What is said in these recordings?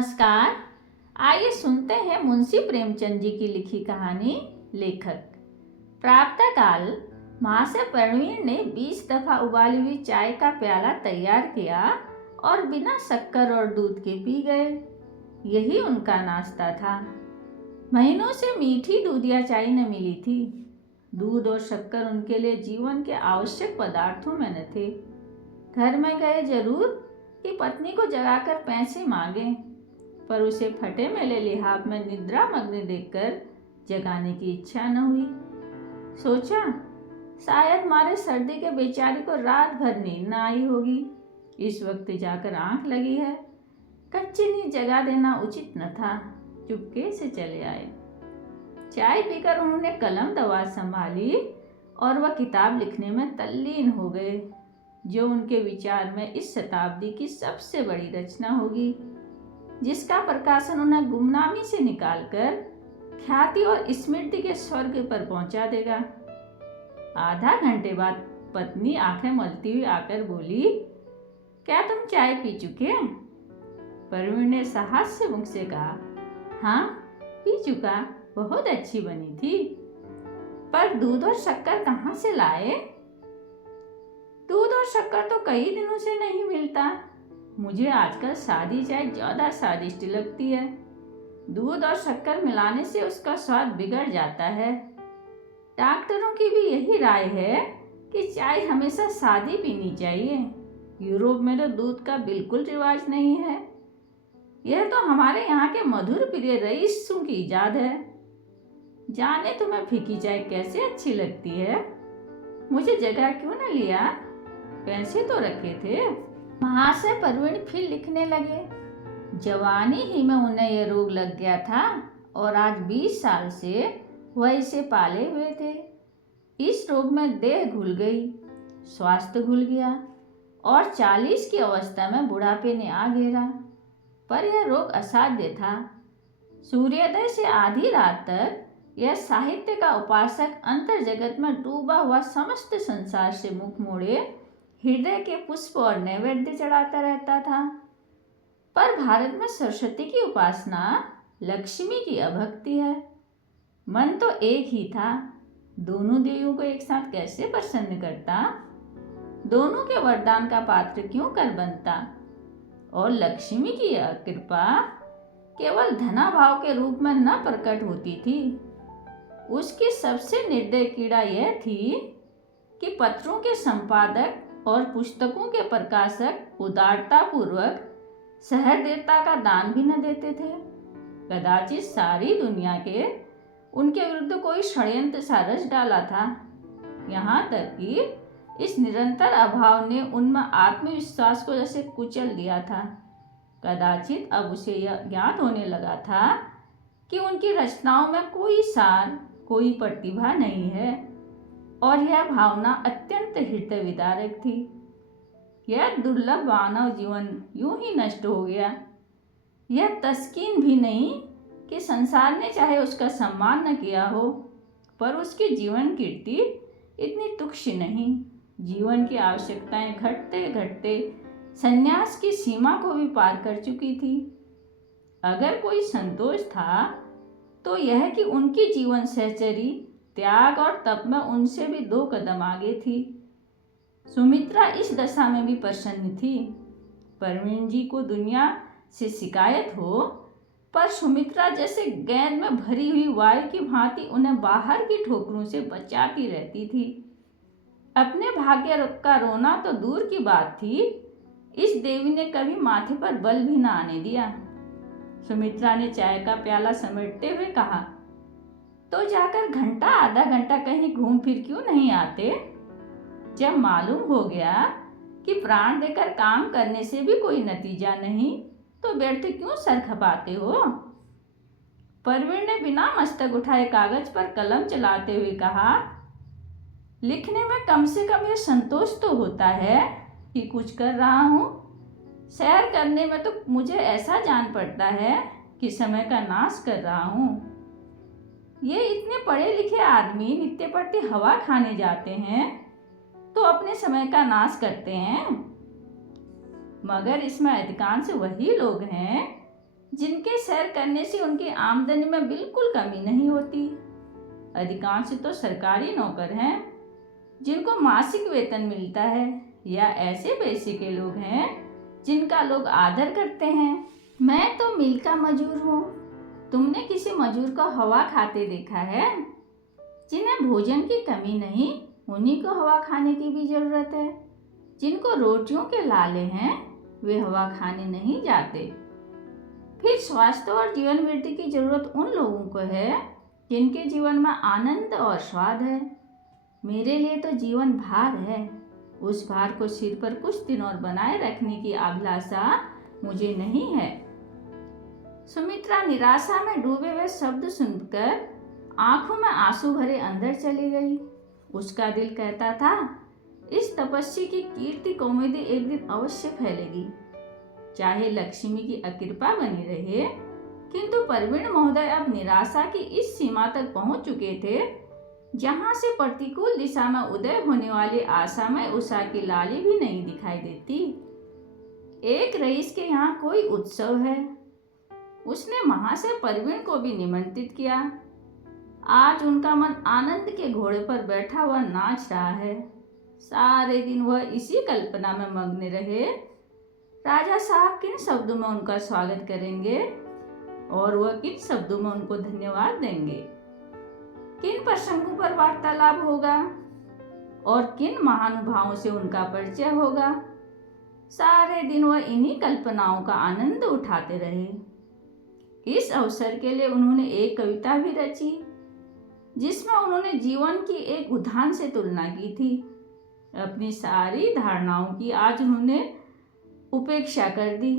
नमस्कार। आइए सुनते हैं मुंशी प्रेमचंद जी की लिखी कहानी लेखक। प्रातःकाल महाशय परवीन ने 20 दफा उबाली हुई चाय का प्याला तैयार किया और बिना शक्कर और दूध के पी गए। यही उनका नाश्ता था। महीनों से मीठी दूधिया चाय न मिली थी। दूध और शक्कर उनके लिए जीवन के आवश्यक पदार्थों में न थे। घर में गए जरूर कि पत्नी को जगाकर पैसे मांगे, पर उसे फटे मेले लिहाफ में निद्रा मग्न देखकर जगाने की इच्छा न हुई। सोचा शायद मारे सर्दी के बेचारी को रात भर नींद न आई होगी। इस वक्त जाकर आंख लगी है, कच्ची नींद जगा देना उचित न था। चुपके से चले आए। चाय पीकर उन्होंने कलम दवात संभाली और वह किताब लिखने में तल्लीन हो गए, जो उनके विचार में इस शताब्दी की सबसे बड़ी रचना होगी, जिसका प्रकाशन उन्हें गुमनामी से निकालकर ख्याति और स्मृति के स्वर्ग पर पहुंचा देगा। आधा घंटे बाद पत्नी आंखें मलती हुई आकर बोली, क्या तुम चाय पी चुके? परवीन ने साहस से मुख से कहा, हाँ पी चुका, बहुत अच्छी बनी थी। पर दूध और शक्कर कहाँ से लाए? दूध और शक्कर तो कई दिनों से नहीं मिलता। मुझे आजकल सादी चाय ज्यादा स्वादिष्ट लगती है। दूध और शक्कर मिलाने से उसका स्वाद बिगड़ जाता है। डॉक्टरों की भी यही राय है कि चाय हमेशा सादी पीनी चाहिए। यूरोप में तो दूध का बिल्कुल रिवाज नहीं है। यह तो हमारे यहाँ के मधुर प्रिय रईसों की इजाद है। जाने तुम्हें फीकी चाय कैसे अच्छी लगती है। मुझे जगह क्यों न लिया? पैसे तो रखे थे। महाशय परवीन फिर लिखने लगे। जवानी ही में उन्हें यह रोग लग गया था और आज 20 साल से वह इसे पाले हुए थे। इस रोग में देह घुल गई, स्वास्थ्य घुल गया और 40 की अवस्था में बुढ़ापे ने आ घेरा। पर यह रोग असाध्य था। सूर्योदय से आधी रात तक यह साहित्य का उपासक अंतर जगत में डूबा हुआ समस्त संसार से मुख मोड़े हृदय के पुष्प और नैवेद्य चढ़ाता रहता था। पर भारत में सरस्वती की उपासना लक्ष्मी की अभक्ति है। मन तो एक ही था, दोनों देवियों को एक साथ कैसे प्रसन्न करता, दोनों के वरदान का पात्र क्यों कर बनता। और लक्ष्मी की यह कृपा केवल धनाभाव के रूप में न प्रकट होती थी। उसकी सबसे निर्दय कीड़ा यह थी कि पत्रों के संपादक और पुस्तकों के प्रकाशक उदारता पूर्वक सहृदयता का दान भी न देते थे। कदाचित सारी दुनिया के उनके विरुद्ध कोई षड्यंत्र सा रच डाला था। यहाँ तक कि इस निरंतर अभाव ने उनमें आत्मविश्वास को जैसे कुचल दिया था। कदाचित अब उसे यह ज्ञात होने लगा था कि उनकी रचनाओं में कोई सार, कोई प्रतिभा नहीं है और यह भावना अत्यंत हृदय विदारक थी। यह दुर्लभ मानव जीवन यूं ही नष्ट हो गया। यह तस्कीन भी नहीं कि संसार ने चाहे उसका सम्मान न किया हो, पर उसकी जीवन कीर्ति इतनी तुच्छ नहीं। जीवन की आवश्यकताएं घटते घटते संन्यास की सीमा को भी पार कर चुकी थी। अगर कोई संतोष था तो यह कि उनकी जीवन सहचरी त्याग और तप में उनसे भी 2 कदम आगे थी। सुमित्रा इस दशा में भी प्रसन्न थी। परवीन जी को दुनिया से शिकायत हो, पर सुमित्रा जैसे गेंद में भरी हुई वायु की भांति उन्हें बाहर की ठोकरों से बचाती रहती थी। अपने भाग्य का रोना तो दूर की बात थी, इस देवी ने कभी माथे पर बल भी न आने दिया। सुमित्रा ने चाय का प्याला समेटते हुए कहा, तो जाकर घंटा आधा घंटा कहीं घूम फिर क्यों नहीं आते? जब मालूम हो गया कि प्राण देकर काम करने से भी कोई नतीजा नहीं, तो व्यर्थ क्यों सर खपाते हो? परवीन ने बिना मस्तक उठाए कागज पर कलम चलाते हुए कहा, लिखने में कम से कम यह संतोष तो होता है कि कुछ कर रहा हूँ। सैर करने में तो मुझे ऐसा जान पड़ता है कि समय का नाश कर रहा हूँ। ये इतने पढ़े लिखे आदमी नित्य प्रति हवा खाने जाते हैं तो अपने समय का नाश करते हैं, मगर इसमें अधिकांश वही लोग हैं जिनके सैर करने से उनकी आमदनी में बिल्कुल कमी नहीं होती। अधिकांश तो सरकारी नौकर हैं जिनको मासिक वेतन मिलता है, या ऐसे पैसे के लोग हैं जिनका लोग आदर करते हैं। मैं तो मिल का मजूर हूँ। तुमने किसी मजूर को हवा खाते देखा है? जिन्हें भोजन की कमी नहीं, उन्हीं को हवा खाने की भी जरूरत है। जिनको रोटियों के लाले हैं, वे हवा खाने नहीं जाते। फिर स्वास्थ्य और जीवन वृद्धि की जरूरत उन लोगों को है जिनके जीवन में आनंद और स्वाद है। मेरे लिए तो जीवन भार है। उस भार को सिर पर कुछ दिन और बनाए रखने की अभिलाषा मुझे नहीं है। सुमित्रा निराशा में डूबे हुए शब्द सुनकर आंखों में आंसू भरे अंदर चली गई। उसका दिल कहता था, इस तपस्वी की कीर्ति कौमुदी एक दिन अवश्य फैलेगी, चाहे लक्ष्मी की अकृपा बनी रहे। किंतु परवीन महोदय अब निराशा की इस सीमा तक पहुंच चुके थे जहां से प्रतिकूल दिशा में उदय होने वाली आशा में उषा की लाली भी नहीं दिखाई देती। एक रईस के यहाँ कोई उत्सव है। उसने महाशय परवीन को भी निमंत्रित किया। आज उनका मन आनंद के घोड़े पर बैठा हुआ नाच रहा है। सारे दिन वह इसी कल्पना में मग्न रहे, राजा साहब किन शब्दों में उनका स्वागत करेंगे और वह किन शब्दों में उनको धन्यवाद देंगे। किन प्रसंगों पर वार्तालाप होगा और किन महानुभावों से उनका परिचय होगा। सारे दिन वह इन्हीं कल्पनाओं का आनंद उठाते रहे। इस अवसर के लिए उन्होंने एक कविता भी रची जिसमें उन्होंने जीवन की एक उदाहरण से तुलना की थी। अपनी सारी धारणाओं की आज उन्होंने उपेक्षा कर दी,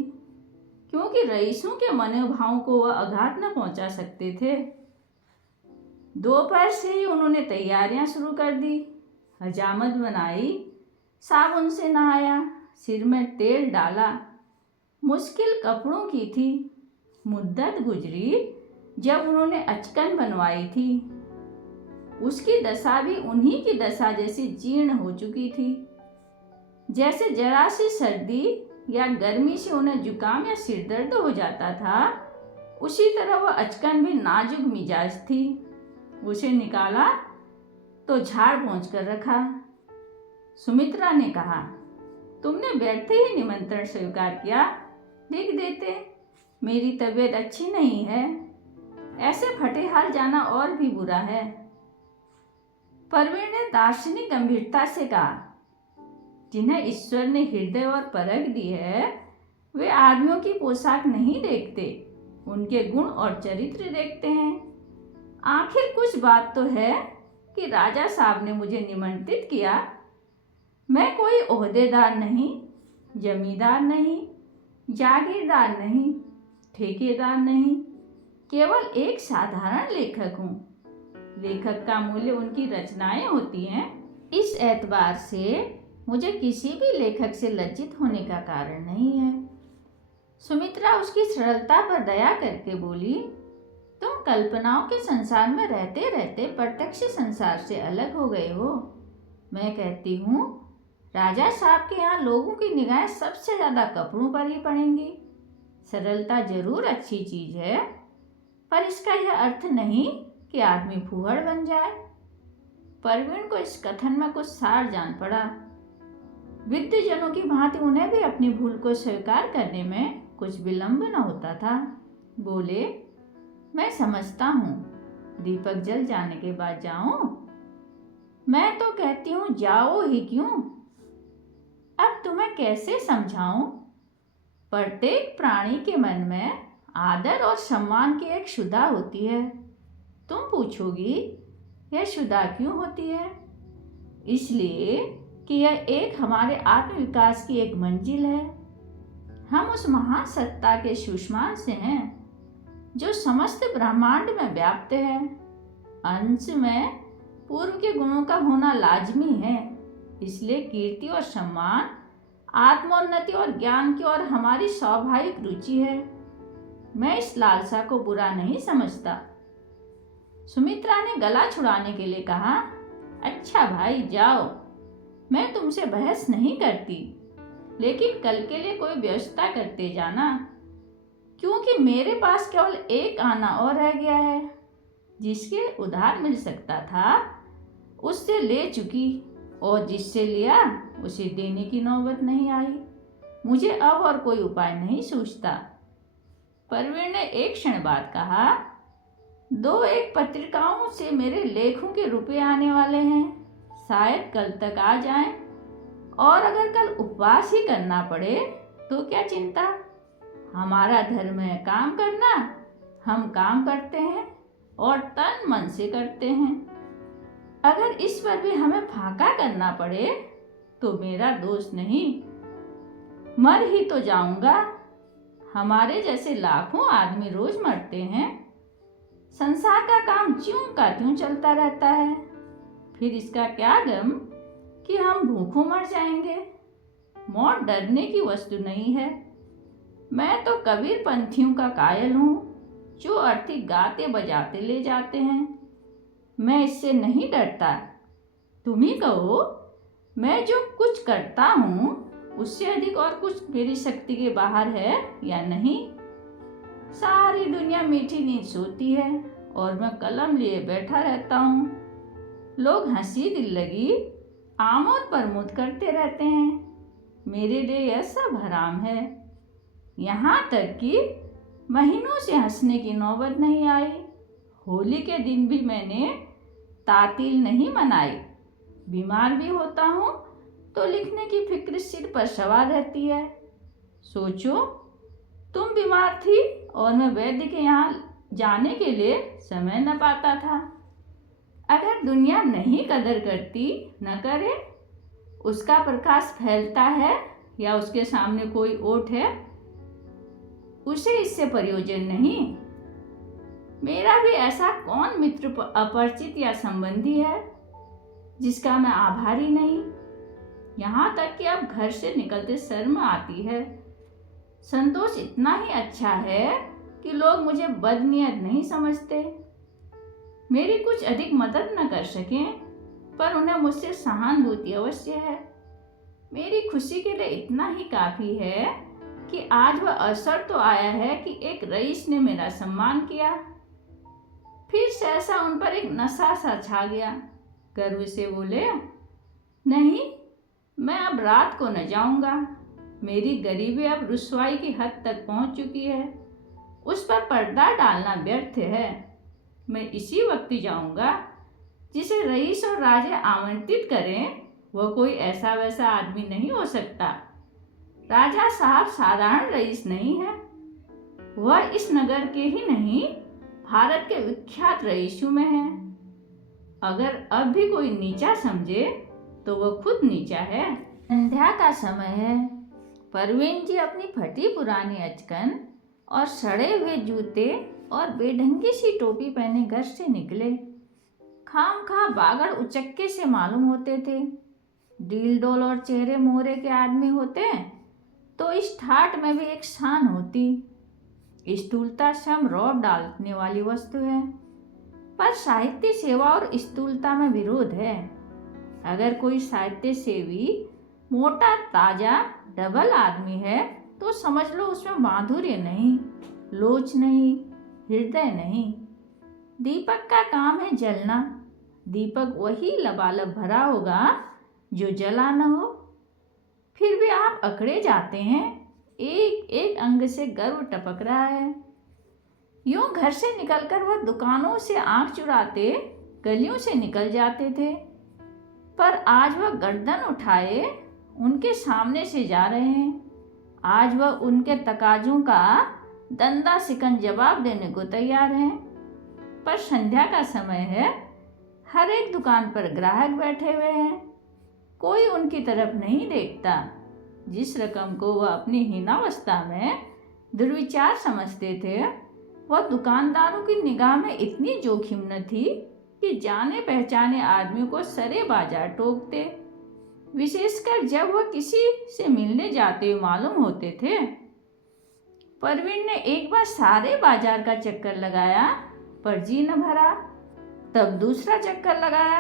क्योंकि रईसों के मनोभावों को वह आघात न पहुंचा सकते थे। दोपहर से ही उन्होंने तैयारियां शुरू कर दी। हजामत बनाई, साबुन से नहाया, सिर में तेल डाला। मुश्किल कपड़ों की थी। मुद्दत गुजरी जब उन्होंने अचकन बनवाई थी। उसकी दशा भी उन्हीं की दशा जैसी जीर्ण हो चुकी थी। जैसे जरा सी सर्दी या गर्मी से उन्हें जुकाम या सिर दर्द हो जाता था, उसी तरह वह अचकन भी नाजुक मिजाज थी। उसे निकाला तो झाड़ पोंछ कर रखा। सुमित्रा ने कहा, तुमने बैठते ही निमंत्रण स्वीकार किया। लिख देते, मेरी तबीयत अच्छी नहीं है। ऐसे फटे हाल जाना और भी बुरा है। परवीन ने दार्शनिक गंभीरता से कहा, जिन्हें ईश्वर ने हृदय और परख दी है, वे आदमियों की पोशाक नहीं देखते, उनके गुण और चरित्र देखते हैं। आखिर कुछ बात तो है कि राजा साहब ने मुझे निमंत्रित किया। मैं कोई ओहदेदार नहीं, जमींदार नहीं, जागीरदार नहीं, ठेकेदार नहीं, केवल एक साधारण लेखक हूँ। लेखक का मूल्य उनकी रचनाएं होती हैं। इस एतबार से मुझे किसी भी लेखक से लज्जित होने का कारण नहीं है। सुमित्रा उसकी सरलता पर दया करके बोली, तुम कल्पनाओं के संसार में रहते रहते प्रत्यक्ष संसार से अलग हो गए हो। मैं कहती हूँ, राजा साहब के यहाँ लोगों की निगाहें सबसे ज़्यादा कपड़ों पर ही पड़ेंगी। सरलता जरूर अच्छी चीज़ है, पर इसका यह अर्थ नहीं कि आदमी फूहड़ बन जाए। परवीन को इस कथन में कुछ सार जान पड़ा। विद्वजनों की भांति उन्हें भी अपनी भूल को स्वीकार करने में कुछ विलंब न होता था। बोले, मैं समझता हूँ, दीपक जल जाने के बाद जाऊं? मैं तो कहती हूँ जाओ ही क्यों। अब तुम्हें कैसे समझाऊं? प्रत्येक प्राणी के मन में आदर और सम्मान की एक क्षुधा होती है। तुम पूछोगी, यह क्षुधा क्यों होती है? इसलिए कि यह एक हमारे आत्मविकास की एक मंजिल है। हम उस महान सत्ता के सुषमांश हैं जो समस्त ब्रह्मांड में व्याप्त है। अंश में पूर्व के गुणों का होना लाजमी है। इसलिए कीर्ति और सम्मान, आत्मोन्नति और ज्ञान की ओर हमारी स्वाभाविक रुचि है। मैं इस लालसा को बुरा नहीं समझता। सुमित्रा ने गला छुड़ाने के लिए कहा, अच्छा भाई जाओ, मैं तुमसे बहस नहीं करती, लेकिन कल के लिए कोई व्यवस्था करते जाना, क्योंकि मेरे पास केवल एक आना और रह गया है। जिसके उधार मिल सकता था उससे ले चुकी, और जिससे लिया उसे देने की नौबत नहीं आई। मुझे अब और कोई उपाय नहीं सूझता। परवीन ने एक क्षण बाद कहा, 2-1 पत्रिकाओं से मेरे लेखों के रुपए आने वाले हैं, शायद कल तक आ जाएं। और अगर कल उपवास ही करना पड़े तो क्या चिंता। हमारा धर्म है काम करना, हम काम करते हैं और तन मन से करते हैं। अगर इस पर भी हमें फाका करना पड़े तो मेरा दोष नहीं, मर ही तो जाऊंगा। हमारे जैसे लाखों आदमी रोज मरते हैं। संसार का काम ज्यों का त्यों चलता रहता है। फिर इसका क्या गम कि हम भूखों मर जाएंगे। मौत डरने की वस्तु नहीं है। मैं तो कबीर पंथियों का कायल हूँ, जो अर्थी गाते बजाते ले जाते हैं। मैं इससे नहीं डरता। तुम ही कहो, मैं जो कुछ करता हूँ उससे अधिक और कुछ मेरी शक्ति के बाहर है या नहीं। सारी दुनिया मीठी नींद सोती है और मैं कलम लिए बैठा रहता हूँ। लोग हंसी दिल लगी आमोद प्रमोद करते रहते हैं। मेरे लिए यह सब हराम है। यहाँ तक कि महीनों से हंसने की नौबत नहीं आई। होली के दिन भी मैंने तातील नहीं मनाई। बीमार भी होता हूँ तो लिखने की फिक्र सिर पर सवार रहती है। सोचो, तुम बीमार थी और मैं वैद्य के यहाँ जाने के लिए समय न पाता था। अगर दुनिया नहीं कदर करती, न करे, उसका प्रकाश फैलता है या उसके सामने कोई ओट है, उसे इससे प्रयोजन नहीं। मेरा भी ऐसा कौन मित्र अपरिचित या संबंधी है जिसका मैं आभारी नहीं। यहाँ तक कि अब घर से निकलते शर्म आती है। संतोष इतना ही अच्छा है कि लोग मुझे बदनीयत नहीं समझते। मेरी कुछ अधिक मदद न कर सकें, पर उन्हें मुझसे सहानुभूति अवश्य है। मेरी खुशी के लिए इतना ही काफ़ी है कि आज वह अवसर तो आया है कि एक रईस ने मेरा सम्मान किया। फिर सहसा उन पर एक नशा सा छा गया। गर्व से बोले, नहीं, मैं अब रात को न जाऊंगा। मेरी गरीबी अब रुसवाई की हद तक पहुंच चुकी है। उस पर पर्दा डालना व्यर्थ है। मैं इसी वक्त जाऊंगा। जिसे रईस और राजा आमंत्रित करें वह कोई ऐसा वैसा आदमी नहीं हो सकता। राजा साहब साधारण रईस नहीं है। वह इस नगर के ही नहीं, भारत के विख्यात रईसों में है। अगर अब भी कोई नीचा समझे तो वह खुद नीचा है। संध्या का समय है। परवीन जी अपनी फटी पुरानी अचकन और सड़े हुए जूते और बेढंगी सी टोपी पहने घर से निकले। खामखा बागड़ उचक्के से मालूम होते थे। डील डोल और चेहरे मोहरे के आदमी होते तो इस ठाट में भी एक शान होती। स्थूलता श्रम रौब डालने वाली वस्तु है, पर साहित्य सेवा और स्थूलता में विरोध है। अगर कोई साहित्य सेवी मोटा ताजा डबल आदमी है तो समझ लो उसमें माधुर्य नहीं, लोच नहीं, हृदय नहीं। दीपक का काम है जलना। दीपक वही लबालब भरा होगा जो जला न हो। फिर भी आप अकड़े जाते हैं। एक एक अंग से गर्व टपक रहा है। यूं घर से निकलकर वह दुकानों से आंख चुराते गलियों से निकल जाते थे, पर आज वह गर्दन उठाए उनके सामने से जा रहे हैं। आज वह उनके तकाजों का दंदा सिकन जवाब देने को तैयार हैं। पर संध्या का समय है। हर एक दुकान पर ग्राहक बैठे हुए हैं। कोई उनकी तरफ नहीं देखता। जिस रकम को वह अपनी हीनावस्था में दुर्विचार समझते थे, वह दुकानदारों की निगाह में इतनी जोखिम न थी कि जाने पहचाने आदमी को सरे बाजार टोकते, विशेषकर जब वह किसी से मिलने जाते हुए मालूम होते थे। परवीन ने एक बार सारे बाजार का चक्कर लगाया पर जी न भरा। तब दूसरा चक्कर लगाया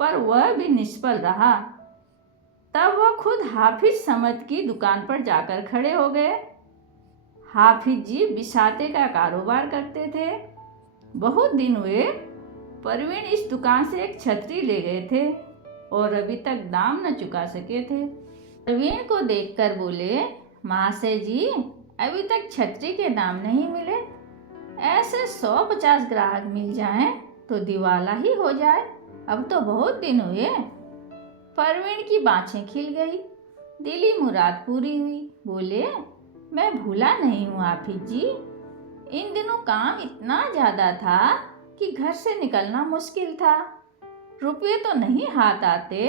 पर वह भी निष्फल रहा। तब वह खुद हाफिज समद की दुकान पर जाकर खड़े हो गए। हाफिज जी बिसाते का कारोबार करते थे। बहुत दिन हुए परवीन इस दुकान से एक छतरी ले गए थे और अभी तक दाम न चुका सके थे। परवीन को देखकर बोले, महाशय जी अभी तक छतरी के दाम नहीं मिले। ऐसे 150 ग्राहक मिल जाएं तो दिवाला ही हो जाए। अब तो बहुत दिन हुए। परवीन की बाँछें खिल गई, दिली मुराद पूरी हुई। बोले, मैं भूला नहीं हूँ हाफिज जी। इन दिनों काम इतना ज़्यादा था कि घर से निकलना मुश्किल था। रुपये तो नहीं हाथ आते,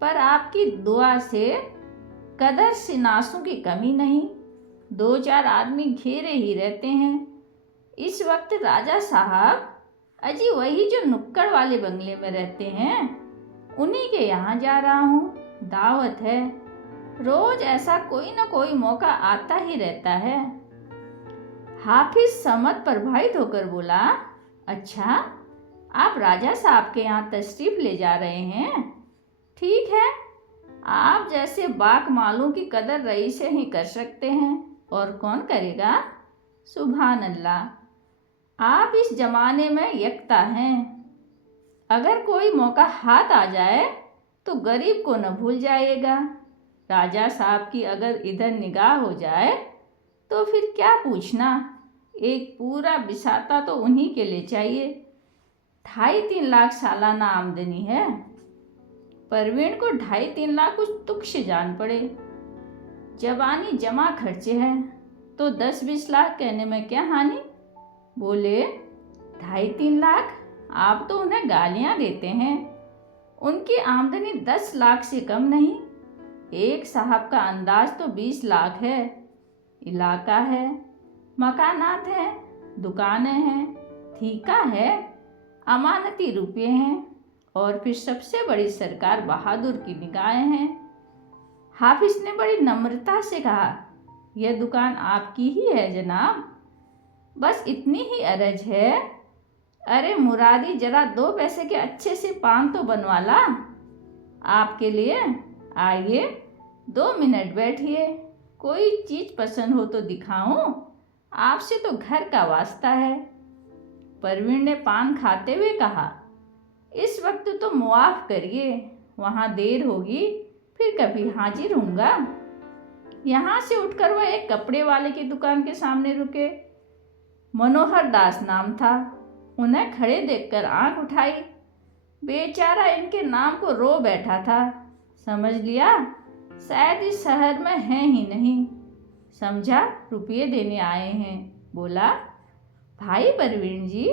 पर आपकी दुआ से कदर सिनासों की कमी नहीं। 2-4 आदमी घेरे ही रहते हैं। इस वक्त राजा साहब अजी वही जो नुक्कड़ वाले बंगले में रहते हैं, उन्हीं के यहाँ जा रहा हूँ। दावत है। रोज ऐसा कोई न कोई मौका आता ही रहता है। हाफिज समझ प्रभावित होकर बोला, अच्छा आप राजा साहब के यहाँ तशरीफ ले जा रहे हैं? ठीक है, आप जैसे बाक मालों की कदर रईस से ही कर सकते हैं, और कौन करेगा? सुभान अल्लाह, आप इस जमाने में यकता हैं। अगर कोई मौका हाथ आ जाए तो गरीब को न भूल जाइएगा। राजा साहब की अगर इधर निगाह हो जाए तो फिर क्या पूछना, एक पूरा बिसाता तो उन्हीं के लिए चाहिए। 2.5-3 लाख सालाना आमदनी है। परवीन को 2.5-3 लाख कुछ तुच्छ जान पड़े। जवानी जमा खर्चे हैं तो 10-20 लाख कहने में क्या हानि। बोले, 2.5-3 लाख? आप तो उन्हें गालियां देते हैं। उनकी आमदनी 10 लाख से कम नहीं। एक साहब का अंदाज तो 20 लाख है। इलाका है, मकानात हैं, दुकानें हैं, ठीका है, अमानती रुपये हैं, और फिर सबसे बड़ी सरकार बहादुर की निगाहें हैं। हाफिज ने बड़ी नम्रता से कहा, यह दुकान आपकी ही है जनाब, बस इतनी ही अर्ज है। अरे मुरादी, जरा 2 पैसे के अच्छे से पान तो बनवा ला आपके लिए। आइए 2 मिनट बैठिए, कोई चीज़ पसंद हो तो दिखाऊं, आपसे तो घर का वास्ता है। परवीन ने पान खाते हुए कहा, इस वक्त तो मुआफ़ करिए, वहाँ देर होगी, फिर कभी हाजिर होऊंगा। यहाँ से उठकर वह एक कपड़े वाले की दुकान के सामने रुके। मनोहर दास नाम था। उन्हें खड़े देखकर आंख उठाई। बेचारा इनके नाम को रो बैठा था। समझ लिया शायद इस शहर में हैं ही नहीं। समझा रुपये देने आए हैं। बोला, भाई परवीन जी,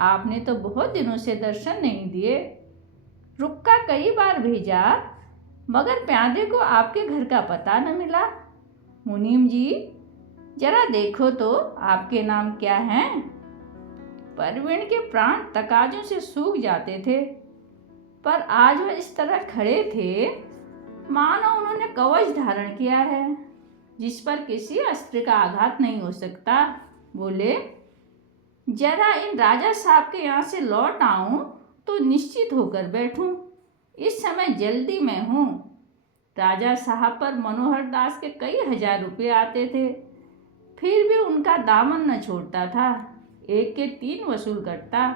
आपने तो बहुत दिनों से दर्शन नहीं दिए। रुक्का कई बार भेजा, मगर प्यादे को आपके घर का पता न मिला। मुनीम जी, जरा देखो तो आपके नाम क्या हैं? परवीन के प्राण तकाजों से सूख जाते थे, पर आज वह इस तरह खड़े थे मानो उन्होंने कवच धारण किया है, जिस पर किसी अस्त्र का आघात नहीं हो सकता। बोले, जरा इन राजा साहब के यहाँ से लौट आऊं तो निश्चित होकर बैठूं। इस समय जल्दी में हूँ। राजा साहब पर मनोहर दास के कई हजार रुपये आते थे, फिर भी उनका दामन न छोड़ता था। 1 के 3 वसूल करता।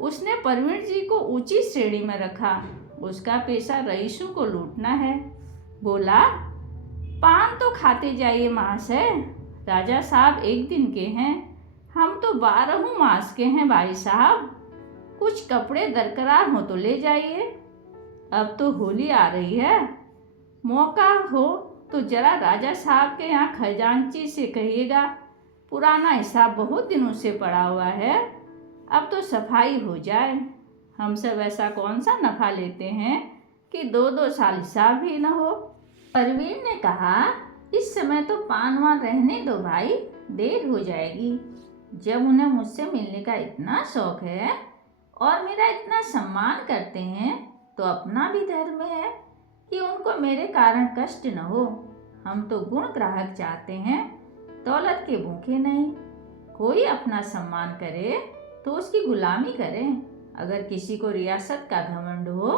उसने परवीन जी को ऊंची श्रेणी में रखा। उसका पेशा रईसों को लूटना है। बोला, पान तो खाते जाइए महाशय, राजा साहब एक दिन के हैं, हम तो 12 मास के हैं भाई साहब। कुछ कपड़े दरकरार हो तो ले जाइए। अब तो होली आ रही है, मौका हो तो जरा राजा साहब के यहाँ खजांची से कहिएगा, पुराना हिसाब बहुत दिनों से पड़ा हुआ है, अब तो सफाई हो जाए। हम सब ऐसा कौन सा नफ़ा लेते हैं कि 2-2 साल हिसाब भी न हो। परवीन ने कहा, इस समय तो पान वान रहने दो भाई, देर हो जाएगी। जब उन्हें मुझसे मिलने का इतना शौक है और मेरा इतना सम्मान करते हैं, तो अपना भी धर्म है कि उनको मेरे कारण कष्ट न हो। हम तो गुण ग्राहक चाहते हैं, दौलत के भूखे नहीं। कोई अपना सम्मान करे तो उसकी गुलामी करें। अगर किसी को रियासत का घमंड हो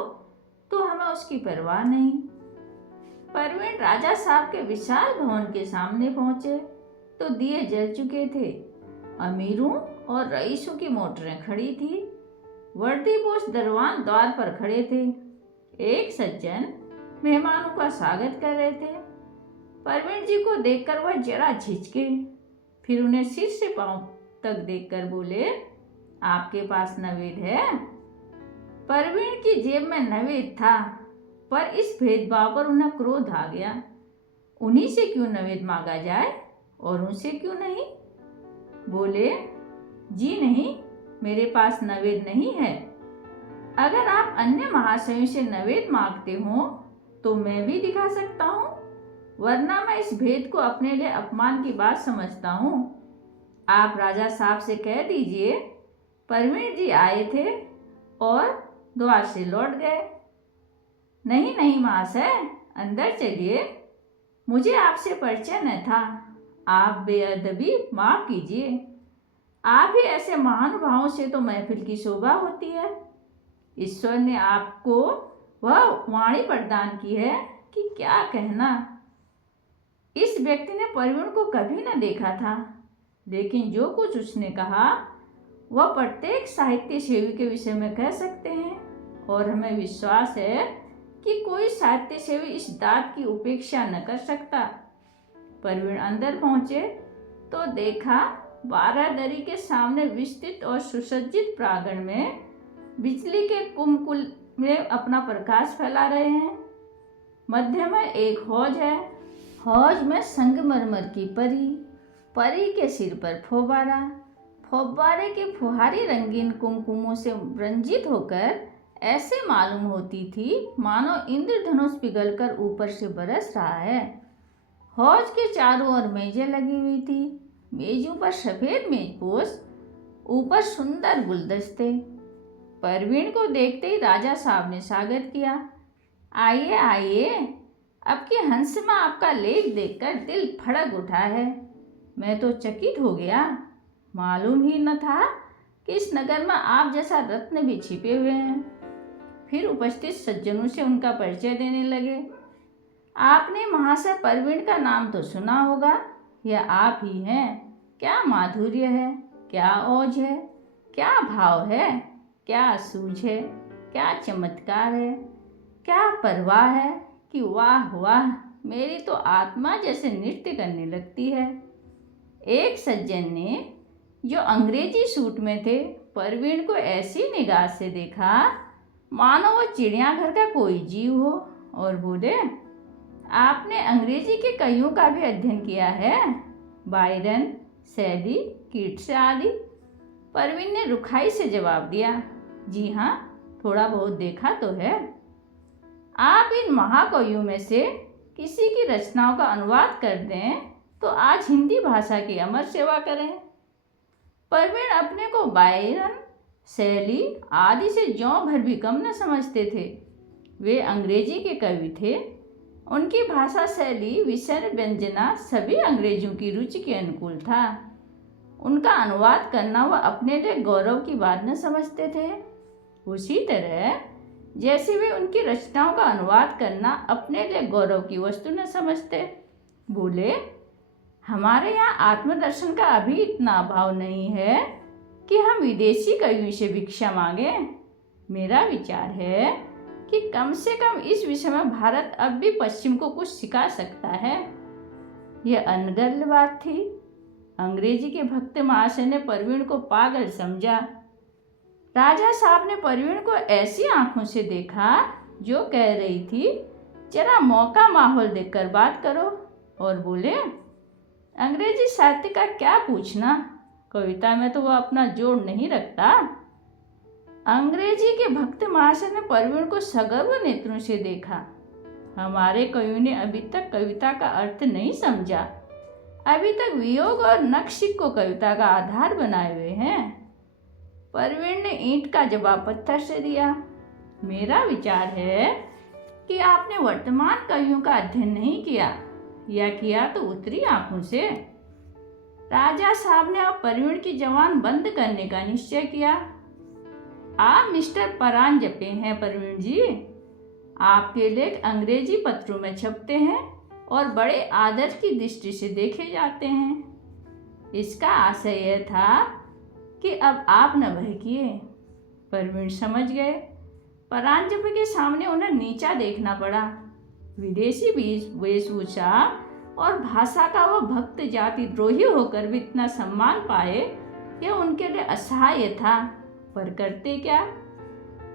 तो हमें उसकी परवाह नहीं। परवीन राजा साहब के विशाल भवन के सामने पहुंचे। तो दिए जल चुके थे। अमीरों और रईसों की मोटरें खड़ी थी। वर्दीपोश दरवान द्वार पर खड़े थे। एक सज्जन मेहमानों का स्वागत कर रहे थे। परवीन जी को देखकर वह जरा झिझके, फिर उन्हें सिर से पांव तक देखकर बोले, आपके पास नवेद है? परवीन की जेब में नवेद था, पर इस भेदभाव पर उन्हें क्रोध आ गया। उन्हीं से क्यों नवेद मांगा जाए और उनसे क्यों नहीं? बोले, जी नहीं, मेरे पास नवेद नहीं है। अगर आप अन्य महाशयों से नवेद मांगते हो तो मैं भी दिखा सकता हूँ, वरना मैं इस भेद को अपने लिए अपमान की बात समझता हूँ। आप राजा साहब से कह दीजिए परवीन जी आए थे और द्वार से लौट गए। नहीं नहीं महाशय, अंदर चलिए, मुझे आपसे परिचय न था। आप बेअदबी माफ कीजिए। आप ही ऐसे महानुभावों से तो महफिल की शोभा होती है। ईश्वर ने आपको वह वाणी प्रदान की है कि क्या कहना। इस व्यक्ति ने परवीन को कभी न देखा था, लेकिन जो कुछ उसने कहा वह प्रत्येक साहित्य सेवी के विषय में कह सकते हैं, और हमें विश्वास है कि कोई साहित्य सेवी इस दात की उपेक्षा न कर सकता। परवीन अंदर पहुंचे तो देखा 12 दरी के सामने विस्तृत और सुसज्जित प्रांगण में बिजली के कुमकुल में अपना प्रकाश फैला रहे हैं। मध्य में एक हौज है। हौज में संगमरमर की परी, परी के सिर पर फव्वारा, फव्वारे के फुहारी रंगीन कुमकुमों से रंजित होकर ऐसे मालूम होती थी मानो इंद्रधनुष पिघलकर ऊपर से बरस रहा है। हौज के चारों ओर मेजें लगी हुई थी। मेजों पर सफेद मेजपोश, ऊपर सुंदर गुलदस्ते। परवीन को देखते ही राजा साहब ने स्वागत किया। आइए आइए, अब की हंस में आपका लेख देखकर दिल फड़क उठा है। मैं तो चकित हो गया, मालूम ही न था कि इस नगर में आप जैसा रत्न भी छिपे हुए हैं। फिर उपस्थित सज्जनों से उनका परिचय देने लगे। आपने महाशय परवीन का नाम तो सुना होगा, यह आप ही हैं। क्या माधुर्य है, क्या ओज है, क्या भाव है, क्या सूझ है, क्या चमत्कार है, क्या परवाह है कि वाह वाह, मेरी तो आत्मा जैसे नृत्य करने लगती है। एक सज्जन ने, जो अंग्रेजी सूट में थे, परवीन को ऐसी निगाह से देखा मानो वो चिड़ियाघर का कोई जीव हो, और बोले, आपने अंग्रेजी के कइयों का भी अध्ययन किया है? बायरन, शैली, कीट्स आदि? परवीन ने रुखाई से जवाब दिया, जी हाँ, थोड़ा बहुत देखा तो है। आप इन महाकवियों में से किसी की रचनाओं का अनुवाद कर दें तो आज हिंदी भाषा की अमर सेवा करें। परवीन अपने को बायरन, शैली आदि से ज्यों भर भी कम न समझते थे। वे अंग्रेजी के कवि थे। उनकी भाषा शैली, विषय, व्यंजना सभी अंग्रेजों की रुचि के अनुकूल था। उनका अनुवाद करना वह अपने लिए गौरव की बात न समझते थे। उसी तरह जैसे वे उनकी रचनाओं का अनुवाद करना अपने लिए गौरव की वस्तु न समझते। बोले, हमारे यहाँ आत्मदर्शन का अभी इतना अभाव नहीं है कि हम विदेशी कवियों से भिक्षा मांगें। मेरा विचार है कि कम से कम इस विषय में भारत अब भी पश्चिम को कुछ सिखा सकता है। यह अनर्गल बात थी। अंग्रेजी के भक्त महाशय ने परवीन को पागल समझा। राजा साहब ने परवीन को ऐसी आंखों से देखा जो कह रही थी, जरा मौका माहौल देखकर बात करो, और बोले, अंग्रेजी साहित्य का क्या पूछना, कविता में तो वह अपना जोड़ नहीं रखता। अंग्रेजी के भक्त महाशय ने परवीन को सगर्व नेत्रों से देखा। हमारे कवियों ने अभी तक कविता का अर्थ नहीं समझा। अभी तक वियोग और नक्शिक को कविता का आधार बनाए हुए हैं। परवीन ने ईंट का जवाब पत्थर से दिया। मेरा विचार है कि आपने वर्तमान कवियों का अध्ययन नहीं किया, या किया तो उतरी आंखों से। राजा साहब ने अब परवीन की जबान बंद करने का निश्चय किया। आप मिस्टर परांजपे हैं परवीन जी। आपके लेख अंग्रेजी पत्रों में छपते हैं और बड़े आदर की दृष्टि से देखे जाते हैं। इसका आशय यह था कि अब आप न बहकिए। परवीन समझ गए। परांजपे के सामने उन्हें नीचा देखना पड़ा। विदेशी वेशभूषा और भाषा का वह भक्त जाति द्रोही होकर भी इतना सम्मान पाए, यह उनके लिए असहाय था। पर करते क्या?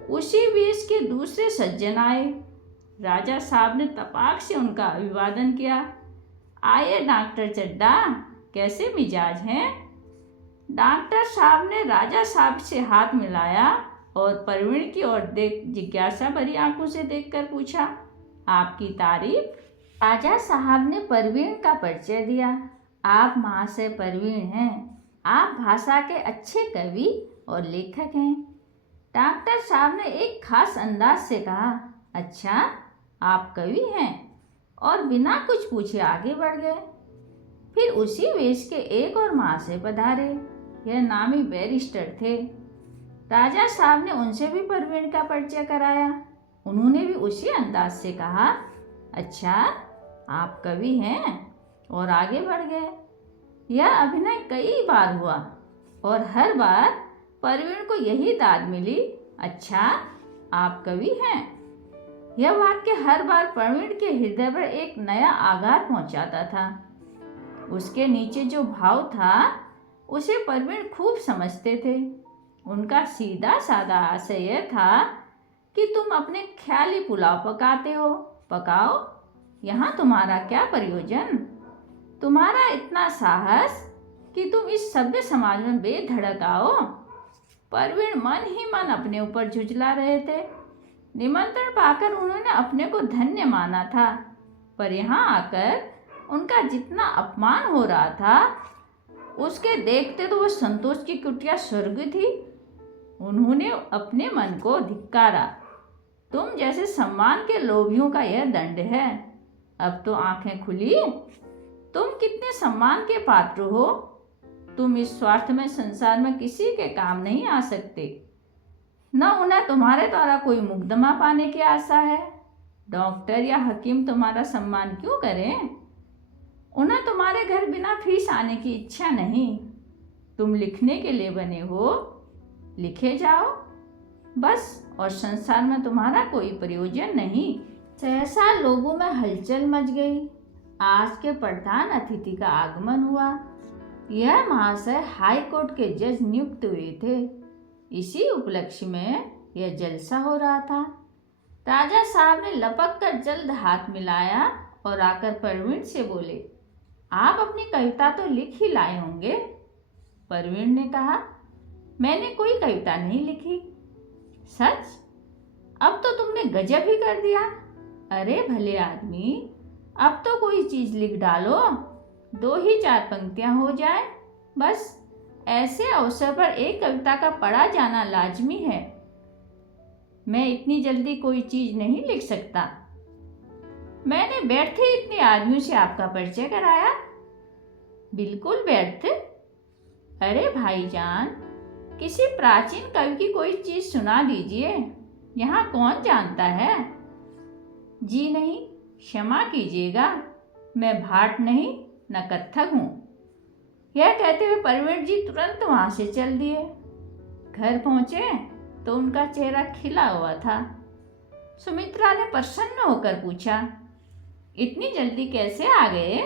उसी वेश के दूसरे सज्जन आए। राजा साहब ने तपाक से उनका अभिवादन किया। आइए डॉक्टर चड्ढा, कैसे मिजाज हैं? डॉक्टर साहब ने राजा साहब से हाथ मिलाया और परवीन की ओर जिज्ञासा भरी आंखों से देखकर पूछा, आपकी तारीफ? राजा साहब ने परवीन का परिचय दिया। आप महाशय परवीन हैं। आप भाषा के अच्छे कवि और लेखक हैं। डॉक्टर साहब ने एक खास अंदाज से कहा, अच्छा आप कवि हैं? और बिना कुछ पूछे आगे बढ़ गए। फिर उसी वेश के एक और महाशय पधारे। यह नामी बैरिस्टर थे। राजा साहब ने उनसे भी परवीन का परिचय कराया। उन्होंने भी उसी अंदाज से कहा, अच्छा आप कवि हैं? और आगे बढ़ गए। यह अभिनय कई बार हुआ और हर बार परवीन को यही दाद मिली, अच्छा आप कवि हैं। यह वाक्य हर बार परवीन के हृदय पर एक नया आघात पहुंचाता था। उसके नीचे जो भाव था उसे परवीन खूब समझते थे। उनका सीधा साधा आशय यह था कि तुम अपने ख्याली पुलाव पकाते हो, पकाओ, यहाँ तुम्हारा क्या प्रयोजन? तुम्हारा इतना साहस कि तुम इस सभ्य समाज में बेधड़क आओ। परवीन मन ही मन अपने ऊपर झुंझला रहे थे। निमंत्रण पाकर उन्होंने अपने को धन्य माना था, पर यहाँ आकर उनका जितना अपमान हो रहा था उसके देखते तो वह संतोष की कुटिया स्वर्ग थी। उन्होंने अपने मन को धिक्कारा। तुम जैसे सम्मान के लोभियों का यह दंड है। अब तो आंखें खुली। तुम कितने सम्मान के पात्र हो। तुम इस स्वार्थमय संसार में किसी के काम नहीं आ सकते। न उन्हें तुम्हारे द्वारा कोई मुकदमा पाने की आशा है। डॉक्टर या हकीम तुम्हारा सम्मान क्यों करें? उन्हें तुम्हारे घर बिना फीस आने की इच्छा नहीं। तुम लिखने के लिए बने हो, लिखे जाओ बस, और संसार में तुम्हारा कोई प्रयोजन नहीं। सहसा लोगों में हलचल मच गई। आज के प्रधान अतिथि का आगमन हुआ। यह महाशय हाई कोर्ट के जज नियुक्त हुए थे। इसी उपलक्ष्य में यह जलसा हो रहा था। राजा साहब ने लपक कर जल्द हाथ मिलाया और आकर परवीन से बोले, आप अपनी कविता तो लिख ही लाए होंगे। परवीन ने कहा, मैंने कोई कविता नहीं लिखी। सच? अब तो तुमने गजब ही कर दिया। अरे भले आदमी, अब तो कोई चीज लिख डालो, 2 ही 4 पंक्तियां हो जाए बस। ऐसे अवसर पर एक कविता का पढ़ा जाना लाजमी है। मैं इतनी जल्दी कोई चीज नहीं लिख सकता। मैंने बैठे इतने आदमियों से आपका परिचय कराया। बिल्कुल व्यर्थ। अरे भाईजान, किसी प्राचीन कवि की कोई चीज सुना दीजिए, यहाँ कौन जानता है। जी नहीं, क्षमा कीजिएगा, मैं भाट नहीं न कत्थक हूँ। यह कहते हुए परवीन जी तुरंत वहाँ से चल दिए। घर पहुँचे तो उनका चेहरा खिला हुआ था। सुमित्रा ने प्रसन्न होकर पूछा, इतनी जल्दी कैसे आ गए?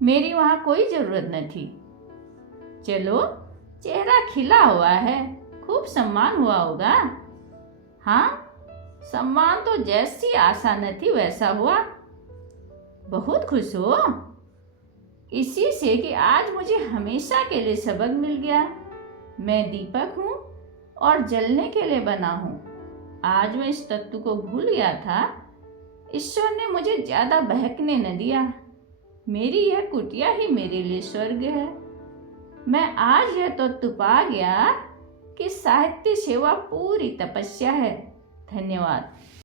मेरी वहाँ कोई ज़रूरत न थी। चलो, चेहरा खिला हुआ है, खूब सम्मान हुआ होगा। हाँ, सम्मान तो जैसी आशा न थी वैसा हुआ। बहुत खुश हो इसी से कि आज मुझे हमेशा के लिए सबक मिल गया। मैं दीपक हूँ और जलने के लिए बना हूँ। आज मैं इस तत्व को भूल गया था। ईश्वर ने मुझे ज़्यादा बहकने न दिया। मेरी यह कुटिया ही मेरे लिए स्वर्ग है। मैं आज यह तत्व पा गया कि साहित्य सेवा पूरी तपस्या है। धन्यवाद।